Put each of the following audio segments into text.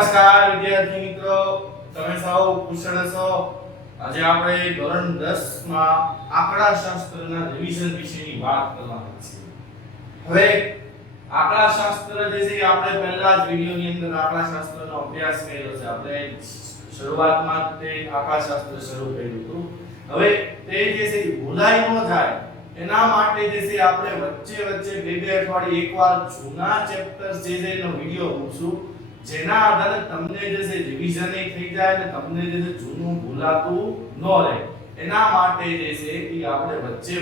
નમસ્કાર વિદ્યાર્થી મિત્રો, તમે સૌ કુશળ છો? આજે આપણે ધોરણ 10 માં આંકડાશાસ્ત્રના રિવિઝન વિશેની વાત કરવાની છે. હવે આંકડાશાસ્ત્ર જે છે આપણે પહેલા જ વિડિયોની અંદર આંકડાશાસ્ત્રનો અભ્યાસ કર્યો છે. આપણે શરૂઆતમાં તે આંકડાશાસ્ત્ર શરૂ કર્યું હતું. હવે તે જે છે ભૂલાઈ ન જાય એના માટે જે છે આપણે વચ્ચે બે અઠવાડિયે એકવાર જૂના ચેપ્ટર્સ જે છે એનો વિડિયો મૂકશું, જેના આધારે તમને જે છે રિવિઝન થઈ જાય અને તમને જે છે જૂનું ભૂલાતું ન રહે. એના માટે જે છે એ આપણે વચ્ચે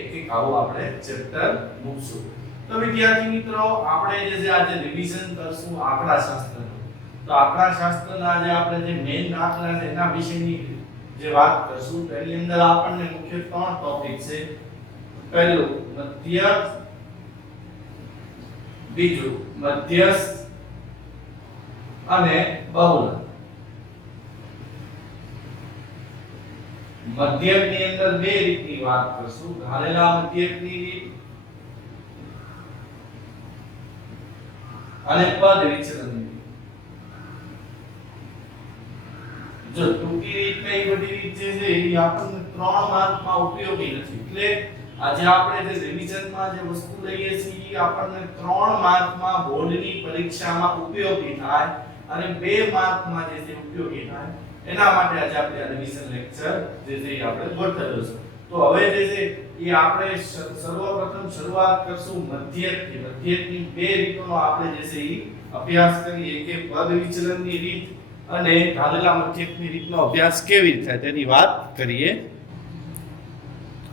એક આવું આપણે ચેપ્ટર મૂકશું. તો વિદ્યાર્થી મિત્રો, આપણે જે છે આજે રિવિઝન કરશું આંકડાશાસ્ત્રનું. તો આંકડાશાસ્ત્રના આજે આપણે જે મેઇન દાખલા છે એના વિશેની જે વાત કરશું. તો એની અંદર આપણને મુખ્ય 3 ટોપિક છે. પહેલું મધ્યક, બીજું મધ્યસ્થ અને બહુલક. મધ્યકની અંદર બે રીતની વાત કરશું, ધારેલા મધ્યકની રીત અને પદ વિચલનની રીત. જો ટૂંકી રીત ને એ બધી રીત જે છે એ આપણને 3 માર્કમાં ઉપયોગી નથી. એટલે આજે આપણે જે રિવિઝનમાં જે વસ્તુ લઈએ છીએ એ આપણને 3 માર્કમાં બોર્ડની પરીક્ષામાં ઉપયોગી થાય અને 2 માર્કમાં જે છે ઉપયોગી થાય. એના માટે આજે આપણે આ રિવિઝન લેક્ચર જે છે એ આપણે ગોઠવેલો છે. તો હવે જે છે એ આપણે સર્વપ્રથમ શરૂઆત કરશું મધ્યકથી. મધ્યકની બે રીતોનો આપણે જે છે એ અભ્યાસ કરીએ કે પદ વિચલનની રીત અને ધારેલા મધ્યકની રીતનો અભ્યાસ કેવી રીતે થાય તેની વાત કરીએ.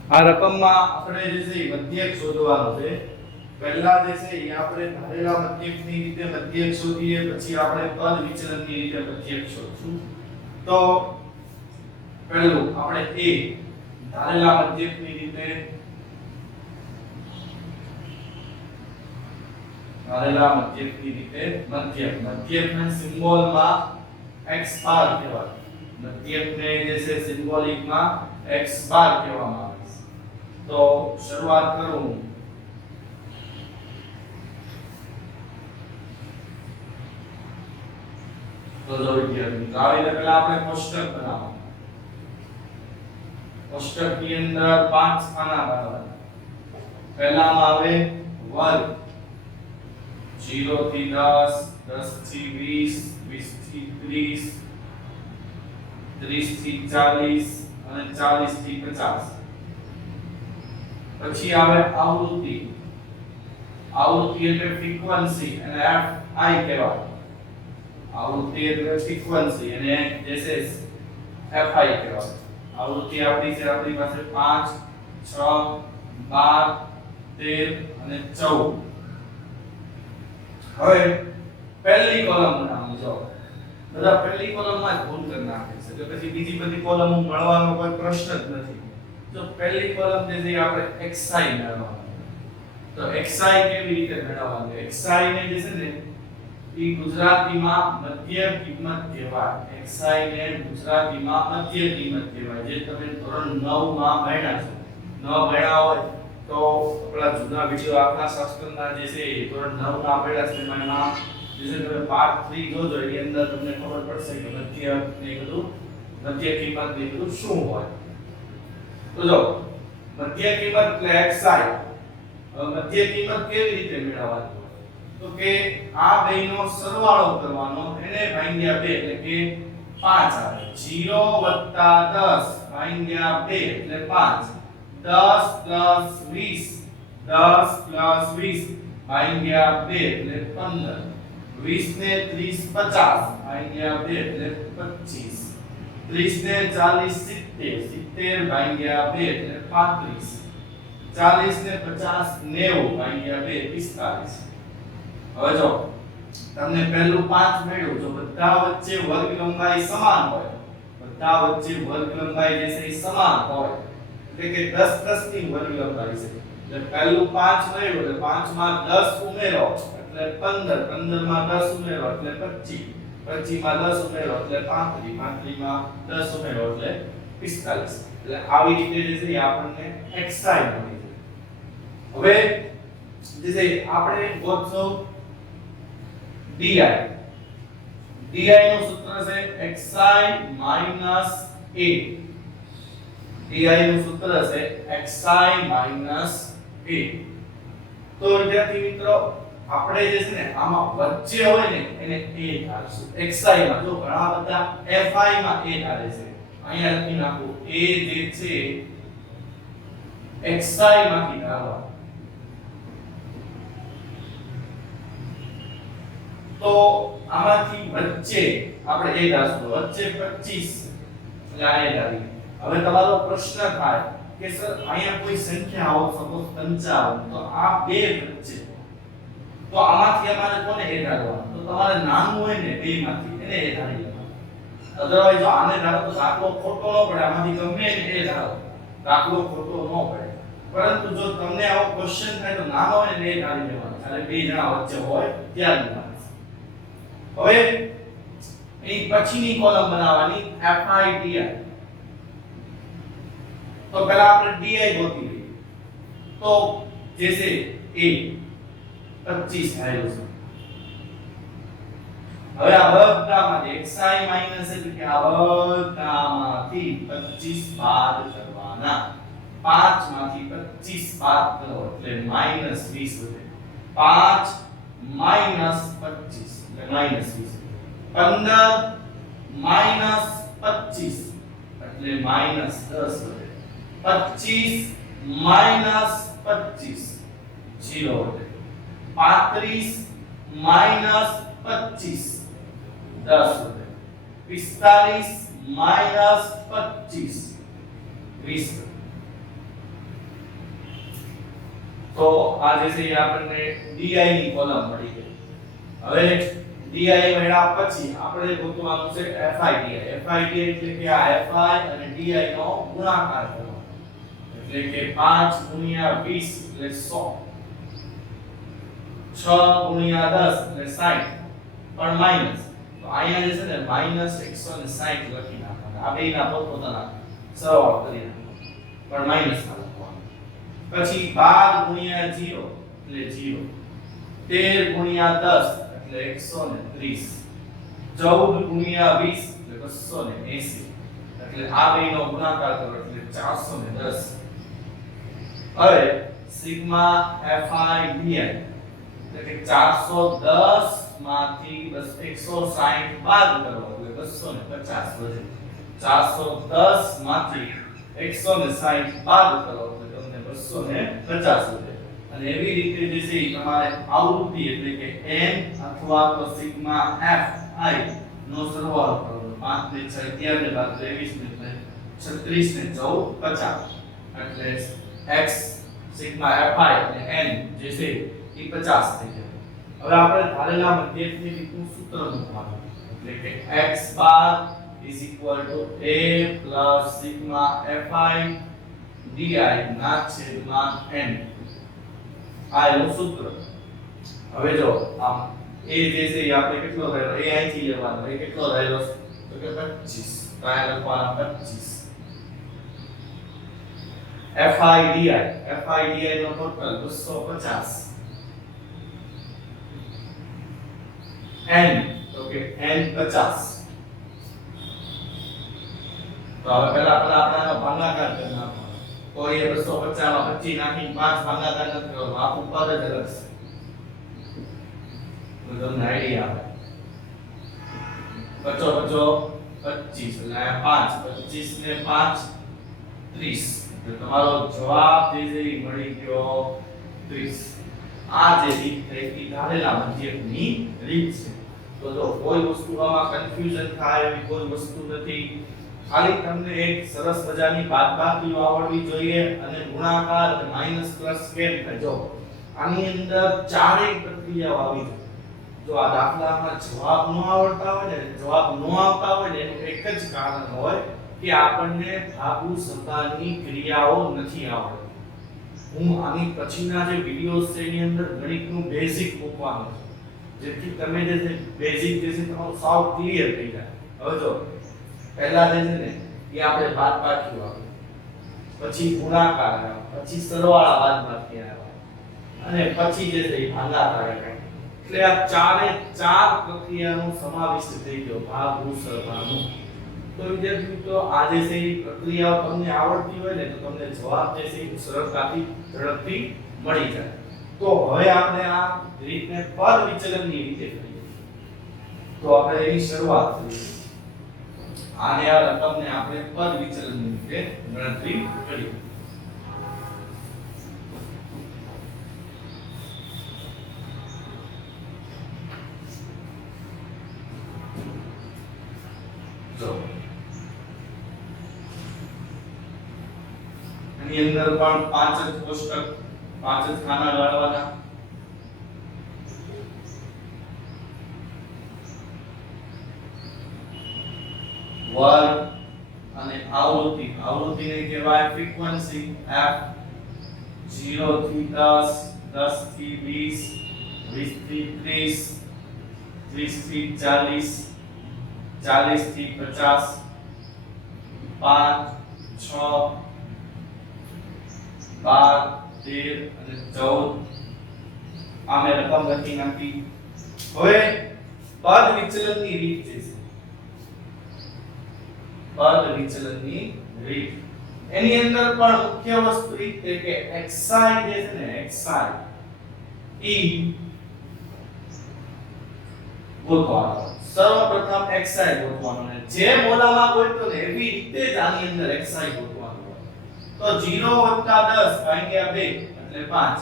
આ રકમમાં આપણે જે છે મધ્યક શોધવાનો છે. પહેલા જે છે એ આપણે ધારેલા મધ્યકની રીતે મધ્યક શોધીએ, પછી આપણે પદ વિચલનની રીતે મધ્યક શોધશું. તો પહેલું આપણે ધારેલા મધ્યકની રીતે મધ્યકના સિમ્બોલમાં x બાર કહેવાય. મધ્યકને જે છે સિમ્બોલિકમાં x બાર કહેવામાં આવે છે. તો શરૂઆત કરું. તો જો વિદ્યાર્થી આવી રીતે પહેલા આપણે કોષ્ટક બનાવવાનું. કોષ્ટકની અંદર 5 ખાના બનાવવાના. પહેલામાં આવે વર્ગ, 0 થી 10, 10 થી 20, 20 થી 30, 30 થી 40 અને 40 થી 50. પછી આવે આવૃત્તિ. આવૃત્તિ એટલે ફ્રીક્વન્સી અને fi કહેવાય. આવૃત્તિ એટલે ફ્રીક્વન્સી અને જે છે fi કહેવાય. આવૃત્તિ આપણી છે આપણી પાસે 5, 6, 12, 13 અને 14. હવે પહેલી કોલમ બનાવવાની. જો બધા પહેલી કોલમમાં જ ભૂલ કરી નાખે છે, તો પછી બીજી બધી કોલમો મળવાનો કોઈ પ્રશ્ન જ નથી. તો પહેલી કોલમ જે છે આપણે xi મેળવવાનું. તો xi કેવી રીતે મેળવવાનું? xi ને જે છે ને એ ગુજરાતીમાં મધ્ય કિંમત કહેવાય. xi ને ગુજરાતીમાં મધ્ય કિંમત કહેવાય, જે તમે ધોરણ 9 માં ભણ્યા છો. ન ભણ્યા હોય તો આપણા જૂના વિડિયો આંકડાશાસ્ત્રના જે છે ધોરણ 9 ના આપેલા છે એમાં જે છે તમે પાર્ટ 3 જોજો, એની અંદર તમને ખબર પડશે કે મધ્ય ને બધું મધ્ય કિંમત ને બધું શું હોય. તો જો મધ્ય કિંમત એટલે xi. મધ્ય કિંમત કેવી રીતે મેળવવાની? તો કે આ બેનો સરવાળો કરવાનો, એને ભાગ્યા 2 એટલે કે 5 આવે. 0 10 ભાગ્યા 2 એટલે 5. 10 + 20, 10 + 20 ભાગ્યા 2 એટલે 15. 20 ને 30 50 ભાગ્યા 2 એટલે 25. 30 ને 40 70, 70 ભાગ્યા 2 એટલે 35. 40 ને 50 90 ભાગ્યા 2 45. હવે જો તમને પહેલું 5 મળ્યું. જો બધા વચ્ચે વર્ગ લંબાઈ સમાન હોય, બધા વચ્ચે વર્ગ લંબાઈ જે છે એ સમાન હોય, એટલે કે 10 10 ની વર્ગ લંબાઈ છે. એટલે પહેલું 5 મળ્યું એટલે 5 માં 10 ઉમેરો એટલે 15, 15 માં 10 ઉમેરો એટલે 25, 25 માં 10 ઉમેરો એટલે 35, 35 માં 10 ઉમેરો એટલે 45. એટલે આવી રીતે જે છે આપણને xi મળી છે. હવે જે છે આપણે ગોતશું di. di નું સૂત્ર છે xi minus a di નું સૂત્ર છે xi minus a તો વિદ્યાર્થી મિત્રો આપણે જે છે ને આમાં વચ્ચે હોય ને એને a ધારશું xi માં જો ઘણા બધા fi માં a ધારે છે અહીંયા લખી નાખું a જે છે xi માંથી ધારવા તો આમાંથી વચ્ચે આપણે a ધારશું વચ્ચે 25 એટલે આ ધારી હવે તમારો પ્રશ્ન થાય કે સર અહીંયા કોઈ સંખ્યા આવો સપોઝ 55 તો આ બે વચ્ચે તો આમાંથી અમારે કોને a ધારવાનું તો તમારે નાનું હોય ને બે માંથી એને a ધારી લેવાનું અધરવાઇઝ જો આને ધારો તો દાખલો ખોટો ન પડે આમાંથી ગમે એને a ધારો દાખલો ખોટો ન પડે પરંતુ જો તમને આવો ક્વેશ્ચન થાય તો નાનો હોય ને a ધારી લેવાનો એટલે બે જણા વચ્ચે હોય ત્યાં જ હવે એની પછીની કોલમ બનાવવાની FIDI તો પહેલા આપણે DI ગોતી લઈએ તો જે છે a 25 આયો છે હવે આ બધામાંથી xi માઈનસ એટલે કે આ બધામાંથી 25 બાદ કરવાના 5 માંથી 25 બાદ કરો એટલે -20 વધે 5 minus 25 minus 20 15 minus 25 એટલે minus 10 વધે 25 minus 25 0 વધે 35 minus 25 10 વધે 45 minus 25 20 તો આ જે છે આપણને di ની કોલમ મળી ગઈ હવે di મળ્યા પછી આપણે ગોતવાનું છે FIDI એટલે કે આ fi અને di નો ગુણાકાર કરવાનો એટલે કે 5 ગુણ્યા 20 એટલે 100 6 ગુણ્યા 10 એટલે 60 પણ માઈનસ તો અહીંયા જે છે ને -160 લખી નાખવાના આ બેના પોતપોતાના સરવાળો કરી નાખવાનો પણ માઈનસ ના લખવાનું પછી 12 ગુણ્યા 0 એટલે 0 13 ગુણ્યા 10 એટલે 130 14 ગુણ્યા 20 એટલે 280 એટલે આ બેનો ગુણાકાર કરો એટલે 410 હવે સિગ્મા FIDI એટલે કે 410 માંથી બસ 160 બાદ કરો એટલે 250 વધે 410 માંથી 160 બાદ કરો એટલે તમને 250 વધે અને એવી રીતે જે છે તમારે આવૃત્તિ એટલે કે n અથવા તો સિગ્મા fi નો સરવાળો કરવાનો 5 ને 6 11 ને બાદ 23 ને 36 ને 14 50 એટલે x સિગ્મા fi અને n જે છે એ 50 થઈ જાય હવે આપણે ધારેલા મધ્યકનું સૂત્ર મૂકવાનું એટલે કે x bar is equal to a plus sigma fi di ના છેદમાં n આ એનું સૂત્ર હવે જો આમ a જે છે એ આપણે કેટલો રહેલો a અહીંથી લેવાનો એ કેટલો રહેલો તો કે 25 ટ્રાય લખવાના 25 FIDI નો ટોટલ 250 n તો કે n 50 તો હવે પહેલા આપણે ભાગાકાર કરી નાખવાનો તો એ 250 માં 25 નાખીને 5 ભાગાકાર નથી કરવાનો આખું પદ જ અલગ છે તો તમને આઈડિયા આવે બચો 25 એટલે 5 25 ને 5 30 તો તમારો જવાબ જે છે એ મળી ગયો 30 આ જે રીત થઈ એ ધારેલા મધ્યકની રીત છે તો જો કોઈ વસ્તુમાં કન્ફ્યુઝન થાય એવી કોઈ વસ્તુ નથી ખાલી તમને એક સરસ મજાની બાદબાકીઓ આવડવી જોઈએ અને ગુણાકાર અને માઈનસ પ્લસ કેમ થાય જો આની અંદર ચારેય પ્રક્રિયાઓ આવી છે જો આ દાખલામાં જવાબ ન આવડતા હોય ને જવાબ ન આવતા હોય ને એનું એક જ કારણ હોય કે આપણને ભાગુ સપાની ક્રિયાઓ નથી આવડતી હું આની પછીના જે વિડિયોઝ છે એની અંદર ગણિતનું બેઝિક મૂકવાનો છું જેથી તમે જે બેઝિક જે છે તમારું સાવ ક્લિયર થઈ જાય હવે જો પહેલા જે છે ને એ આપણે બાદબાકી આવે પછી ગુણાકાર આવે પછી સરવાળા બાદબાકી આવે અને પછી જે છે એ ભાગાકાર આવે એટલે આ ચારે ચાર પ્રક્રિયાનો સમાવિષ્ટ થઈ ગયો ભાગ સરવાળો. તો વિદ્યાર્થી મિત્રો આ જે છે એ પ્રક્રિયાઓ તમને આવડતી હોય ને તો તમને જવાબ જે છે એ સરળતાથી ઝડપથી મળી જાય. તો હવે આપણે આ રીતને પર વિચલનની રીતે કરીએ. તો આપણે એની શરૂઆત કરીએ. આને આ રકમને આપણે પર વિચલનની રીતે ગણતરી કરીએ. જો એની અંદર પણ પાંચ જ કોષ્ટક પાંચ જ ખાના ગાળવાના. વર્ગ અને આવૃત્તિને કહેવાય ફ્રીક્વન્સી f 0 થી 10 10 થી 20 20 થી 30 30 થી 40 40 થી 50 5 6 12 13 અને 14 આમે રકમ લખી નાખી. હવે પદ વિચલનની રીત છે. પદ વિચલનની રીત એની અંદર પણ મુખ્ય વસ્તુ એ છે કે xi જે છે ને xi e ગોતવાનો. સર્વપ્રથમ xi ગોતવાનો ને જે મોલામાં ગોતો ને એવી રીતે જ આની અંદર xi ગોતવાનો હોય. તો 0 10 ભાગ્યા 2 એટલે 5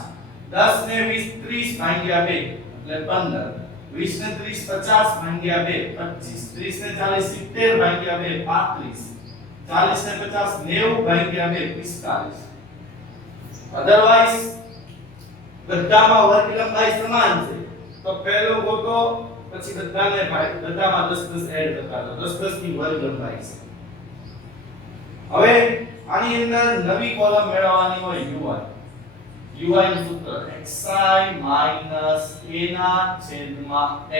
10 ને 20 30 ભાગ્યા 2 એટલે 15 20 ને 30 50 ભાગ્યા 2 25 30 ને 40 70 ભાગ્યા 2 35 40 ને 50 90 ભાગ્યા 2 45. અધરવાઇઝ બધામાં વર્ગ લંબાઈ સમાન છે તો પહેલો ગોતો પછી બધામાં 10 10 એડ કરતા તો 10 10 ની વર્ગ લંબાઈ છે. હવે આની અંદર નવી કોલમ મેળવવાની હોય ui નું સૂત્ર xi a ના છેદમાં h.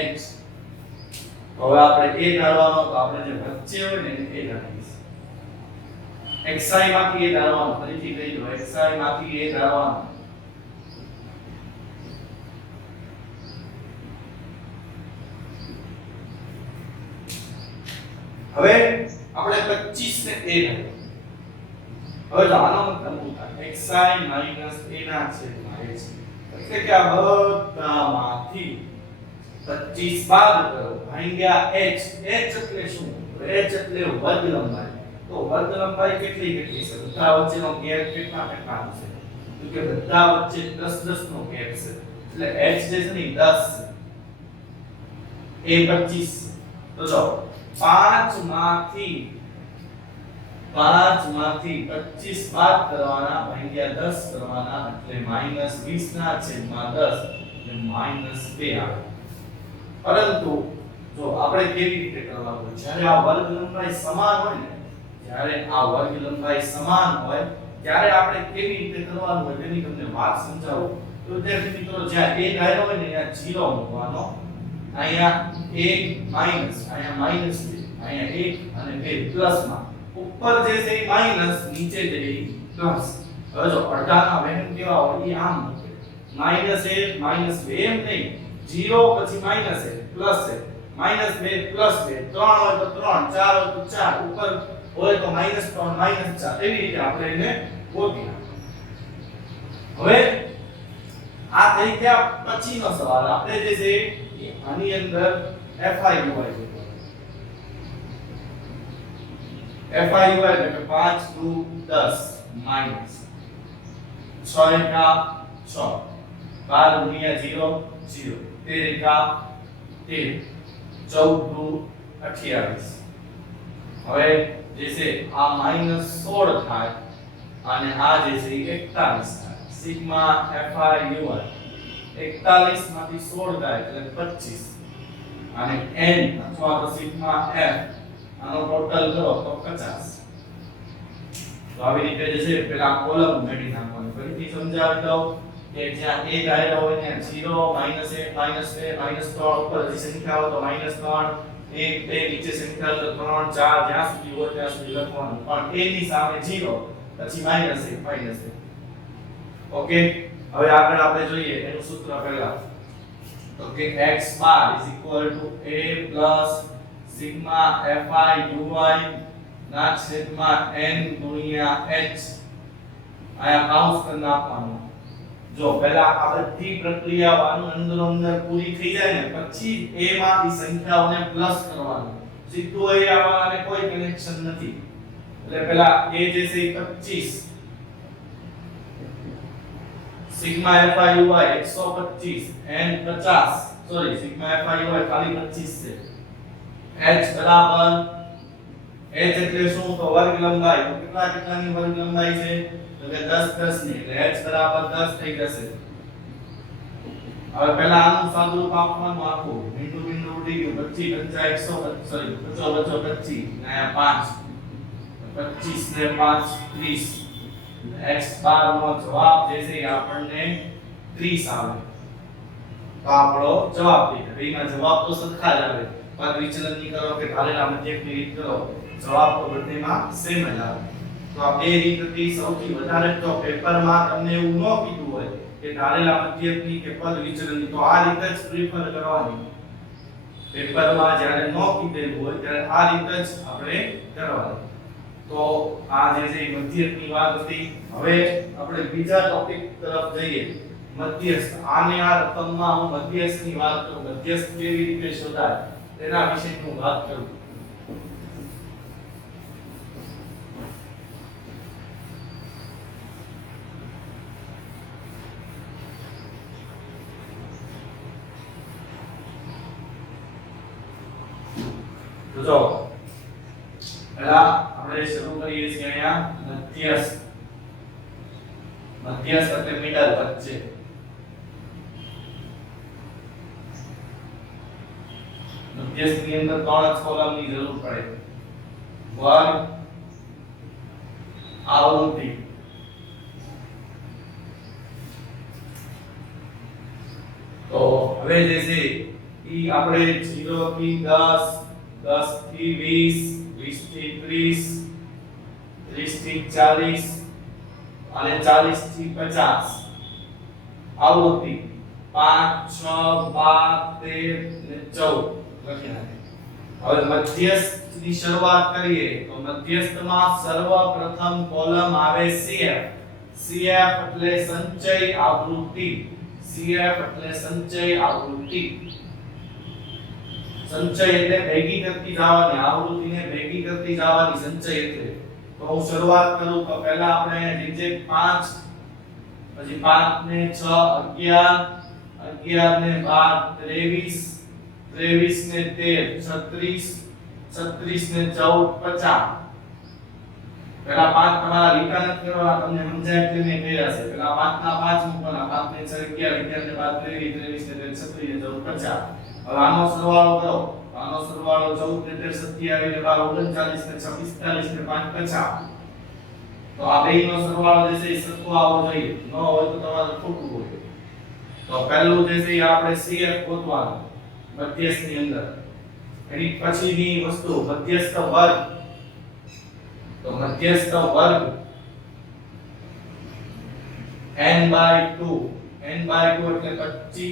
હવે આપણે a ધારવાનો તો આપણે જે વચ્ચે હોય ને એ ધારીશું. xi માંથી a ધારવાનો ફરીથી કહી દો xi માંથી a ધારવાનો. હવે આપણે 25 ને a ધારીએ. હવે જો આનો મતલબ શું થાય xi a ના છેદમાં h એટલે કે આ બધામાંથી 25 બાદ કરો ભાગ્યા h એટલે શું? તો h એટલે વર્ગ લંબાઈ. તો વર્ગ લંબાઈ કેટલી છે? બધા વચ્ચેનો ગેપ કેટલા છે? તો કે બધા વચ્ચે 10 10 નો ગેપ છે એટલે h જે છે ને 10 એ 25. તો જો 5 માંથી 25 બાદ કરવાના ભાગ્યા 10 કરવાના એટલે -20 ના છેદમાં 10 એટલે -2 આવે. પરંતુ જો આપણે કેવી રીતે કરવાનું હોય જ્યારે આ વર્ગ લંબાઈ સમાન હોય ને ત્યારે આપણે કેવી રીતે કરવાનું હોય તેની તમને વાત સમજાવું. તો વિદ્યાર્થી મિત્રો જ્યાં a ધાર્યો હોય ને ત્યાં 0 મૂકવાનો. અહીંયા 1 માઈનસ અહીંયા માઈનસ છે અહીંયા 1 અને 2 પ્લસમાં ઉપર જે છે એ માઈનસ નીચે જે એ પ્લસ. હવે જો અડધાના વેન કેવા હોય એ આમ મૂકે -1 -2 એમ નહીં 0 પછી માઈનસ 1 પ્લસ 1 -2 પ્લસ 2 3 હોય તો 3 4 હોય તો 4 ઉપર હોય તો -3 -4 એવી રીતે આપણે એને ગોતી. હવે આ થઈ ગયા પછીનો સવાલ. આપણે જે છે આની અંદર fi ui એટલે 5 2 10 માઈનસ 6 એકા 6 12 ગુણ્યા 0 0 13 એકા 13 14 28. હવે જે છે આ -16 થાય અને આ જે છે 41 થાય. સિગ્મા fi ui 41 માંથી 16 થાય એટલે 25 અને n અથવા તો સિગ્મા f આનો ટોટલ કરો તો 50. તો આવી રીતે જે છે પેલા કોલમ મેળવી નાખવાની. ફરીથી સમજાવી દઉં કે જ્યાં a ધારેલો હોય ને 0 -1 -2 -3 ઉપર જે સંખ્યા હોય તો -3 1 2 નીચે સંખ્યા તો 3 4 જ્યાં સુધી હોય ત્યાં સુધી લખવાનું. પણ a ની સામે 0 પછી -1 -1. ઓકે હવે આગળ આપણે જોઈએ એનું સૂત્ર પહેલા તો કે x bar is equal to a plus sigma fi uy ના છેદમાં n ગુણ્યા h આયા કાઉન્સ કરી નાખવાનું. જો પહેલા આ બધી પ્રક્રિયાઓ અંદરો અંદર પૂરી થઈ જાય ને પછી a માંથી સંખ્યાઓને પ્લસ કરવાનું. સીધું એ આવવાને કોઈ કનેક્શન નથી. એટલે પહેલા a જે છે 25 sigma fi uy 125 n 50 sorry sigma fi uy ખાલી 25 છે. h બરાબર h એટલે શું તો વર્ગ લંબાઈ. તો કેટલાની વર્ગ લંબાઈ છે તો કે 10 ની. એટલે h બરાબર 10 થઈ જશે. હવે પહેલા આનું સાદુરૂપ આપવાનું આખું બિંદુ બિંદુ ઉડી ગયું 25 50 100 સોરી 50 25 ને 5 25 ને 5 30 x બાર નો જવાબ જે છે આપણને 30 આવે. તો આપણો જવાબ થઈ ગયો. બેના જવાબ તો સરખા જ આવે. પદ વિચલન ની કરો કે ધારેલા મધ્યક ની રીત કરો જવાબ તો બંનેમાં સેમ જ આવે. તો આ બે રીતથી સૌથી વધારે તો પેપરમાં તમને એવું ન કીધું હોય કે ધારેલા મધ્યક ની કે પદ વિચલન ની તો આ રીત જ પ્રિફર કરવાની. પેપરમાં જ્યારે ન કીધેલું હોય ત્યારે આ રીત જ આપણે કરવાની. તો આ જે છે મધ્યકની વાત હતી. હવે આપણે બીજા ટોપિક તરફ જઈએ. મધ્યસ્થ. આને આ રકમમાં હું મધ્યસ્થની વાત કરું. મધ્યસ્થ કેવી રીતે શોધાય તેના વિશે હું વાત કરું. તો જો પહેલા આપણે શરૂ કરીએ છીએ અહીંયા મધ્યસ્થ. મધ્યસ્થ એટલે મિડલ વચ્ચે. મધ્યસ્થ ની અંદર ત્રણ જ કોલમ ની જરૂર પડે. વર્ગ, આવૃત્તિ. તો હવે જે છે ઈ આપણે 0 થી 10 10 થી 20 20 થી 30 30 થી 40 અને 40 થી 50 આવૃત્તિ 5 6 12 13 ને 14 લખી નાખે. હવે મધ્યસ્થની શરૂઆત કરીએ તો મધ્યસ્થમાં સર્વપ્રથમ કોલમ આવે CF. CF એટલે સંચય આવૃત્તિ. CF એટલે સંચય આવૃત્તિ. સંચય એટલે ભેગી કરતી જવાની, આવૃત્તિને ભેગી કરતી જવાની સંચય એટલે. તો હું શરૂઆત કરું તો પહેલા આપણે નીચે 5 પછી 5 ને 6 11 11 ને 12 23 23 ને 13 36 36 ને 14 50. પહેલા 5 તમારા લીટા નથી કરવાના. તમને સમજાય એટલે મેં કર્યા છે. પહેલા 5 ના 5 મૂકવાના. 5 ને 6 11 11 ને 12 23 23 ને 14 50. હવે આનો સરવાળો કરો. આનો સરવાળો 14 ને 13 27 ને 12 39 ને 26 45 ને 5 50. તો આ બેયનો સરવાળો જે છે એ સરખો આવવો જોઈએ. ન હોય તો તમારે ખોટું હોય. તો પહેલું જે છે આપણે CF ગોતવાનું મધ્યસ્થની અંદર. એની પછીની વસ્તુ મધ્યસ્થ વર્ગ. તો મધ્યસ્થ વર્ગ n/2. n/2 એટલે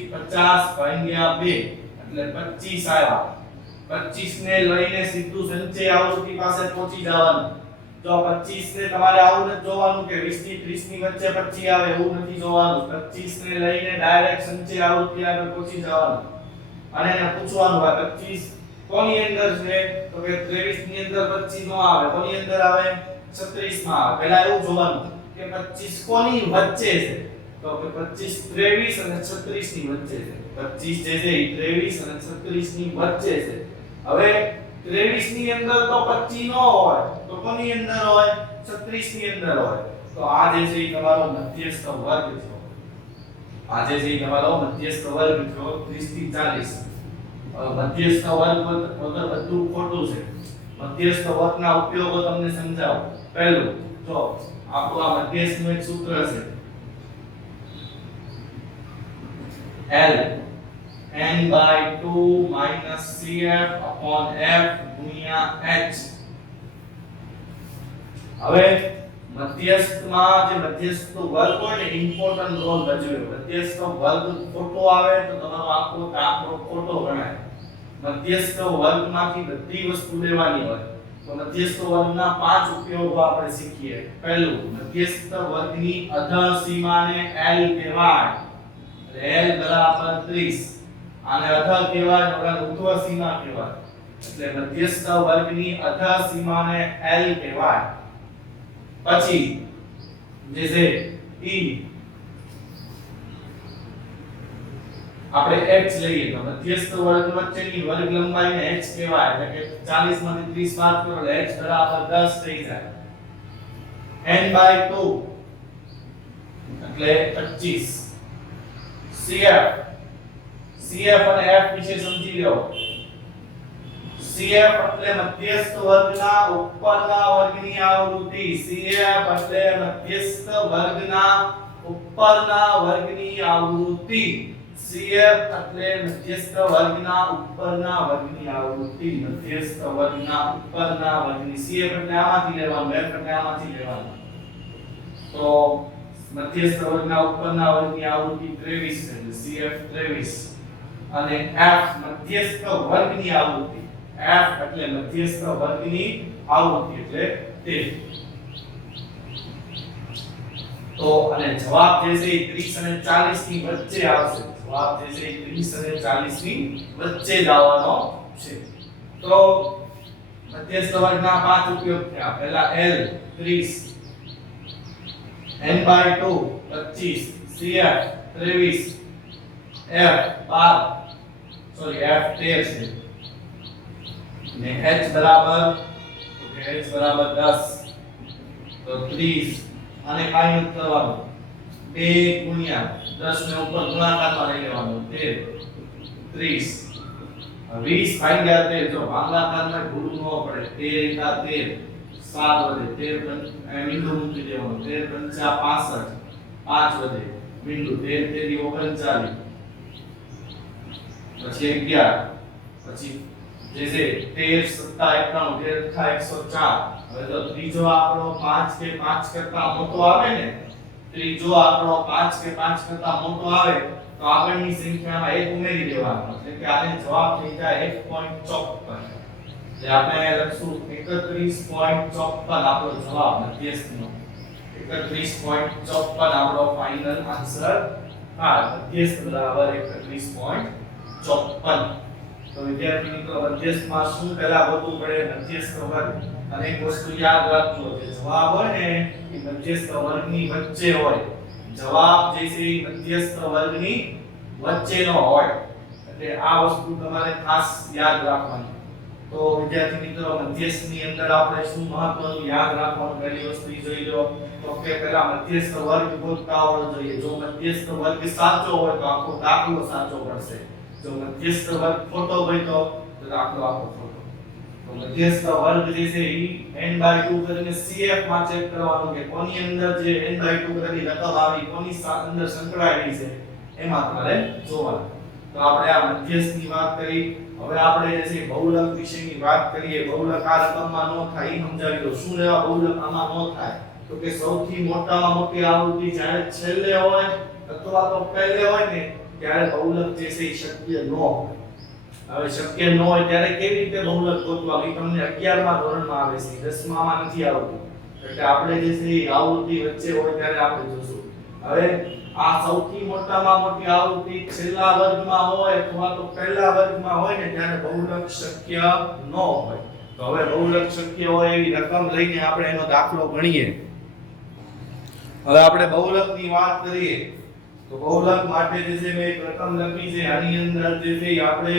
50 ભાગ્યા 2 એટલે 25 આવ્યા. 25 ને લઈને સીધું સંચય આવૃત્તિ પાસે પહોંચી જવાનું. જો 25 ને તમારે આવું નથી જોવાનું કે 20 થી 30 ની વચ્ચે 25 આવે એવું નથી જોવાનું. 25 ને લઈને ડાયરેક્ટ સંચય આવૃત્તિ આગળ પહોંચી જવાનું. અને એને પૂછવાનું આ 25 કોની અંદર છે તો કે 23 ની અંદર 25 નો આવે. કોની અંદર આવે 36 માં આવે. પહેલા એવું જોવાનું કે 25 કોની વચ્ચે છે તો કે 25 23 અને 36 ની વચ્ચે છે. 25 જે છે એ 23 અને 36 ની વચ્ચે છે. હવે 23 ની અંદર તો 25 નો હોય તો કોની અંદર હોય 36 ની અંદર હોય. તો આ જે છે એ તમારો મધ્યસ્થ વર્ગ છે. આ જે છે એ તમારો મધ્યસ્થ વર્ગ છે 30 થી 40. મધ્યસ્થ વર્ગ વગર બધું ખોટું છે. મધ્યસ્થ વર્ગના ઉપયોગો તમને સમજાવું. પહેલું જો આપણું આ મધ્યસ્થનું એક સૂત્ર છે L n/2 CF F ગુણ્યા H. હવે મધ્યસ્થમાં જે મધ્યસ્થ વર્ગ હોય ને ઇમ્પોર્ટન્ટ રોલ ભજવે. મધ્યસ્થ વર્ગ ખોટો આવે તો તમારો આખો દાખલો ખોટો ગણાય. મધ્યસ્થ વર્ગમાંથી બધી વસ્તુ લેવાની હોય. તો મધ્યસ્થ વર્ગના 5 ઉપયોગો આપણે શીખીએ. પહેલું, મધ્યસ્થ વર્ગની અધર સીમાને L કહેવાય. L બરાબર 30. આને અધર કહેવાય, ઓલા ઉર્ધ્વ સીમા કહેવાય. એટલે મધ્યસ્થ વર્ગની અધર સીમાને L કહેવાય. પછી જે છે E આપણે h લઈએ તો મધ્યસ્થ વર્ગ વચ્ચેની વર્ગ લંબાઈને h કહેવાય. એટલે કે 40 માંથી 30 બાદ કરો એટલે h બરાબર 10 થઈ જાય. n/2 એટલે 25. CF અને F વિશે સમજી લો. CF એટલે મધ્યસ્થ વર્ગના ઉપરના વર્ગની આવૃત્તિ. CF એટલે મધ્યસ્થ વર્ગના ઉપરના વર્ગની આવૃત્તિ. CF એટલે મધ્યસ્થ વર્ગના ઉપરના વર્ગની આવૃત્તિ. મધ્યસ્થ વર્ગના ઉપરના વર્ગની. CF એટલે આમાંથી લેવાનું, F એટલે આમાંથી લેવાનું. તો મધ્યસ્થ વર્ગના ઉપરના વર્ગની આવૃત્તિ 23 છે. CF 23 અને F મધ્યસ્થ વર્ગની આવૃત્તિ. F એટલે મધ્યસ્થ વર્ગની આવૃત્તિ એટલે 13. તો અને જવાબ જે છે 30 અને 40 ની વચ્ચે આવશે. જવાબ જે છે 30 અને 40 ની વચ્ચે જ આવવાનો છે. તો મધ્યસ્થ વર્ગના 5 ઉપયોગ થયા. પહેલા L 30, n/2 25, CF 23, F 13 છે ને h બરાબર 10 તો 30 અને કાઈ નથી કરવાનું. 2 ગુણ્યા 10 ને ઉપર ગુણાકારમાં લઈ લેવાનું. 13 30 20 ભાગ્યા 13. જો ભાગાકારમાં ભૂલ ન પડે. 13 13 7 વધે. 13 બિંદુ મૂકી દેવાનું. 13 5 65 5 વધે બિંદુ. 13 39 પછી 11 પછી જે છે 13 7 91 13 104. હવે તો ત્રીજો આંકડો 5 કે 5 કરતા મોટો આવે ને, ત્રીજો આંકડો 5 કે 5 કરતા મોટો આવે તો આગળની સંખ્યામાં 1 ઉમેરી દેવાનો. એટલે કે આને જવાબ થઈ જાય 1.54. એટલે આપણે લખશું 31.54 આપણો જવાબ મધ્યસ્થનો. 31.54 આપણો ફાઇનલ આન્સર. મધ્યસ્થ બરાબર 31.54. તો વિદ્યાર્થી મિત્રો, મધ્યસ્થમાં શું પહેલા હોવું પડે? મધ્યસ્થ વર્ગ. અને એક વસ્તુ યાદ રાખજો, જે જવાબ હોય ને એ મધ્યસ્થ વર્ગની વચ્ચે હોય. જવાબ જે છે એ મધ્યસ્થ વર્ગની વચ્ચેનો હોય. એટલે આ વસ્તુ તમારે ખાસ યાદ રાખવાની. તો વિદ્યાર્થી મિત્રો, મધ્યસ્થની અંદર આપણે શું મહત્વનું યાદ રાખવાનું? પહેલી વસ્તુ જોઈ લો તો કે પહેલા મધ્યસ્થ વર્ગ ગોતતા આવડવો જોઈએ. જો મધ્યસ્થ વર્ગ સાચો હોય તો આખો દાખલો સાચો પડશે. જો મધ્યસ્થ વર્ગ ખોટો હોય તો દાખલો આખો ખોટો. તો મધ્યસ્થ વર્ગ જે છે એ n/2 કરીને CF માં ચેક કરવાનું કે કોની અંદર જે n/2 કરેલી રકમ આવી, કોની અંદર સંકળાયેલી છે, એમાં તમારે જોવાનું. તો આપણે આ મધ્યસ્થની વાત કરી. હવે આપણે જે છે બહુલક વિશેની વાત કરીએ. બહુલક આ રકમમાં ન થાય એ સમજાવી દો. શું લેવા બહુલક આમાં ન થાય? તો કે સૌથી મોટામાં મોટી આવૃત્તિ જ્યારે છેલ્લે હોય અથવા તો પહેલે હોય ને ત્યારે બહુલક જે છે એ શક્ય ન હોય. હવે શક્ય ન હોય ત્યારે કેવી રીતે બહુલક ગોતવા? એ તમને 11મા ધોરણમાં આવે છે, 10મામાં નથી આવતું. એટલે આપણે જે છે એ આવૃત્તિ વચ્ચે હોય ત્યારે આપણે જોશું. હવે આ સૌથી મોટામાં મોટી આવૃત્તિ છેલ્લા વર્ગમાં હોય અથવા તો પહેલા વર્ગમાં હોય ને ત્યારે બહુલક શક્ય ન હોય. તો હવે બહુલક શક્ય હોય એવી રકમ લઈને આપણે એનો દાખલો ગણીએ. હવે આપણે બહુલકની વાત કરીએ તો બહુલક માટે જે છે મેં એક રકમ લખી છે. આની અંદર જે છે આપણે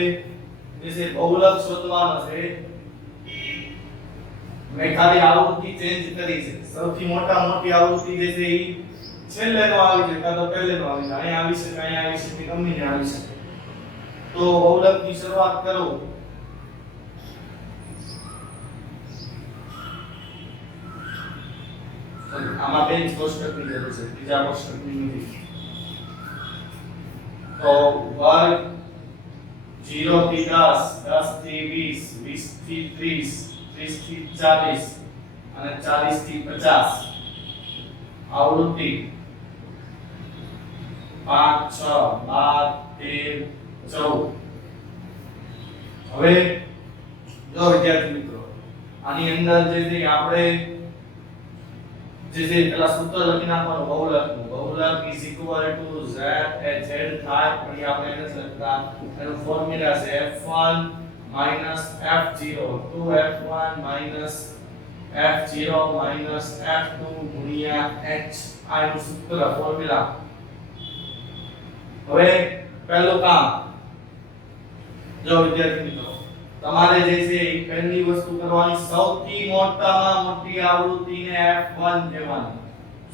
જે છે બહુલક શોધવાનો છે. મેં ખાલી આવૃત્તિ ચેન્જ કરી છે. સૌથી મોટી આવૃત્તિ જે છે એ છેલ્લે નો આવી છે કાં તો પહેલે નો આવી છે. અહીંયા આવી શકે, અહીંયા આવી શકે, ગમે ત્યાં આવી શકે. તો બહુલકની શરૂઆત કરો. આમાં બે જ કોષ્ટકની જરૂર છે, બીજા કોષ્ટકની નથી. તો વર્ગ 0 થી 10, 10 થી 20, 20 થી 30, 30 થી 40 અને 40 થી 50. આવૃત્તિ 5 6 12 13 14 હવે જો વિદ્યાર્થી મિત્રો આની અંદર જે છે આપણે જે પેલા સૂત્ર લખી નાખવાનું બહુલક is equal to z A z થાય પણ આપણે એને લખતા એનો ફોર્મ્યુલા છે f1 f0 2f1 f0 f2 ગુણ્યા h આ એનું સૂત્ર ફોર્મ્યુલા હવે પહેલું કામ જો વિદ્યાર્થી મિત્રો તમારે જે છે એ પહેલી વસ્તુ કરવાની સૌથી મોટામાં મોટી આવૃત્તિને f1 કહેવાની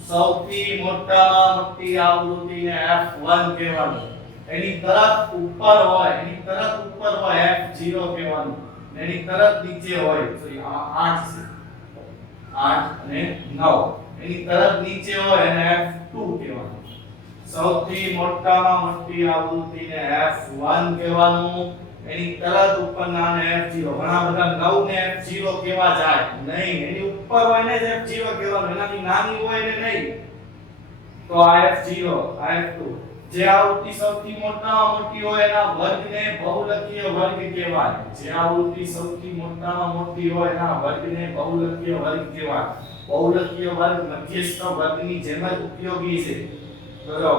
સૌથી મોટામાં મોટી આવૃત્તિને f1 કહેવાનું એની તરત ઉપર હોય f0 કહેવાનું એની તરત નીચે હોય તો આ 8 છે 8 અને 9 એની તરત નીચે હોય એને f2 કહેવાનું સૌથી મોટામાં મોટી આવૃત્તિને f1 કહેવાનું એની તરત ઉપરના ને f0 ઘણા બધા 9 ને f0 કેવા જાય નહીં એની ઉપર હોય ને f0 કહેવાનું એનાથી નાની હોય ને નહીં તો આ f0 આ f2 જે આવૃત્તિ સૌથી મોટામાં મોટી હોય એના વર્ગને બહુલકીય વર્ગ કહેવાય જે આવૃત્તિ સૌથી મોટામાં મોટી હોય એના વર્ગને બહુલકીય વર્ગ કહેવાય બહુલકીય વર્ગ મધ્યસ્થ વર્ગની જેમ જ ઉપયોગી છે તો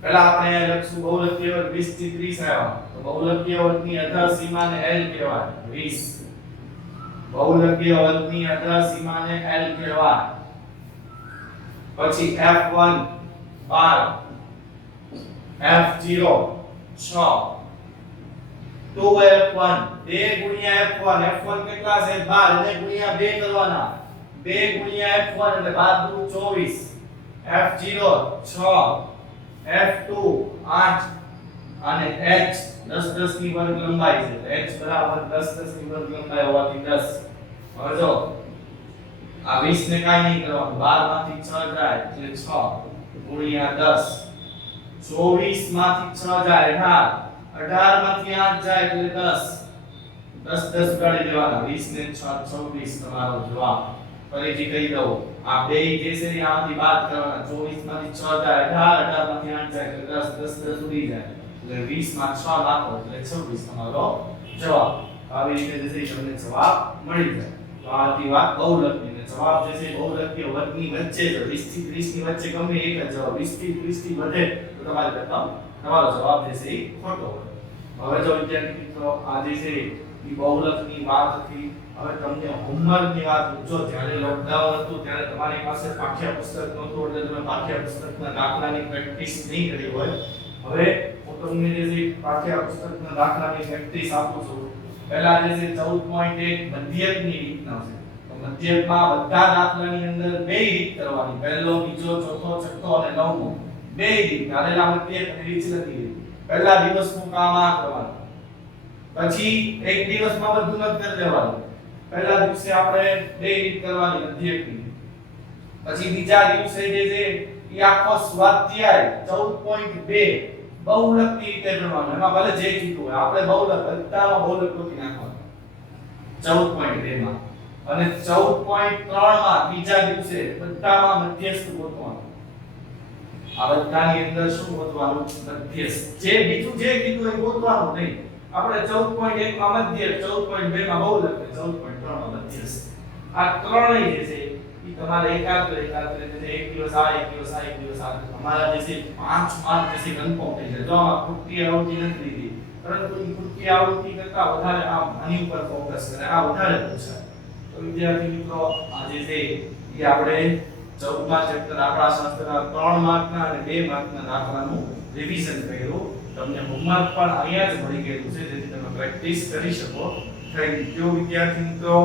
પહેલા આપણે લખશું બહુલકીય વર્ગ 20 થી 30 આવ્યા તો બહુલકીય વર્ગની અધર સીમાને L કહેવાય 20 બહુલકીય વર્ગની અધર સીમાને L કહેવાય પછી f1 12 f0 6 2f1 2 ગુણ્યા f1 f1 કેટલા છે 12 એને ગુણ્યા 2 કરવાના 2 ગુણ્યા f1 એટલે 12 દુ 24 f0 6 f2 8 અને h 10 10 ની વર્ગ લંબાઈ છે h બરાબર 10 10 ની વર્ગ લંબાઈ હોવાથી 10 હવે જો આ 20 ને કાઈ નહીં કરવાનું 12 માંથી 6 જાય એટલે 6 ગુણ્યા 10 24 માંથી 6 જાય 18 માંથી 8 જાય એટલે 10 10 ઉડાડી દેવાના 20 ને 6 24 તમારો જવાબ ફરીથી કહી દઉં આ બે જે છે એ આમાંથી બાદ કરવાના 24 માંથી 6 જાય 18 માંથી 8 જાય એટલે 10 10 ઉડી જાય એટલે 20 માં 6 નાખો એટલે 26 તમારો જવાબ આવી રીતે જે છે તમને જવાબ મળી જાય તો આ હતી વાત બહુલકની ને જવાબ જે છે બહુલકીય વર્ગની વચ્ચે જો 20 થી 30 ની વચ્ચે ગમે એક જ જવાબ 20 થી 30 થી વધે તો તમારે તમારો જવાબ જે છે એ ખોટો હોય હવે જો વિદ્યાર્થી મિત્રો આ જે છે એ બહુલકની વાત હતી હવે તમને હોમવર્કની વાત જો જ્યારે લોકડાઉન હતું ત્યારે તમારી પાસે પાઠ્યપુસ્તક નહોતું એટલે તમે પાઠ્યપુસ્તકના દાખલાની પ્રેક્ટિસ નહીં કરી હોય હવે હું તમને જે પાઠ્યપુસ્તકના દાખલાની પ્રેક્ટિસ આપું છું પહેલા જે છે 14.1 મધ્યકની રીતના છે તો મધ્યકમાં બધા દાખલાની અંદર બે રીત કરવાની પહેલો બીજો ચોથો છઠ્ઠો અને નવમો બે રીત ધારેલા મધ્યક અને વિચલનની રીત પહેલા દિવસનું કામ આ કરવાનું પછી એક દિવસમાં બધું ન કરી દેવાનું પહેલા દિવસે આપણે બે રીત કરવાની મધ્યકની પછી બીજા દિવસે જે છે એ આખો સ્વાધ્યાય 14.2 બહુલકની રીતે કરવાનો એમાં ભલે જે કીધું હોય આપણે બહુલક બધામાં બહુલક લખી નાખવાનું 14.2 માં અને 14.3 માં બીજા દિવસે બધામાં મધ્યસ્થ ગોતવાનું આ બધાની અંદર શું ગોતવાનું મધ્યસ્થ જે બીજું જે કીધું એ ગોતવાનું નહીં આપણે 14.1 માં મધ્યક 14.2 માં બહુલક 14.3 માં મધ્યસ્થ આ ત્રણેય જે છે એ તમારે એકાગ્ર રીતે એક દિવસ આ એક દિવસ આ એક દિવસ આ તમારા જે છે 5 માર્ક જે છે કન્ફર્મ થઈ જાય જો આ કૃતિ આવૃત્તિ નથી લીધી પરંતુ એ કૃતિ આવૃત્તિ કરતા વધારે આની ઉપર ફોકસ કરે આ વધારે પૂછાય તો વિદ્યાર્થી મિત્રો આ જે છે એ આપણે 14મા ચેપ્ટર આપણા શાસ્ત્રના 3 માર્કના અને 2 માર્કના દાખલાનું રિવિઝન કર્યું તમને હોમવર્ક પણ અહીંયા જ મળી ગયેલું છે જેથી તમે પ્રેક્ટિસ કરી શકો થેન્ક યુ વિદ્યાર્થી મિત્રો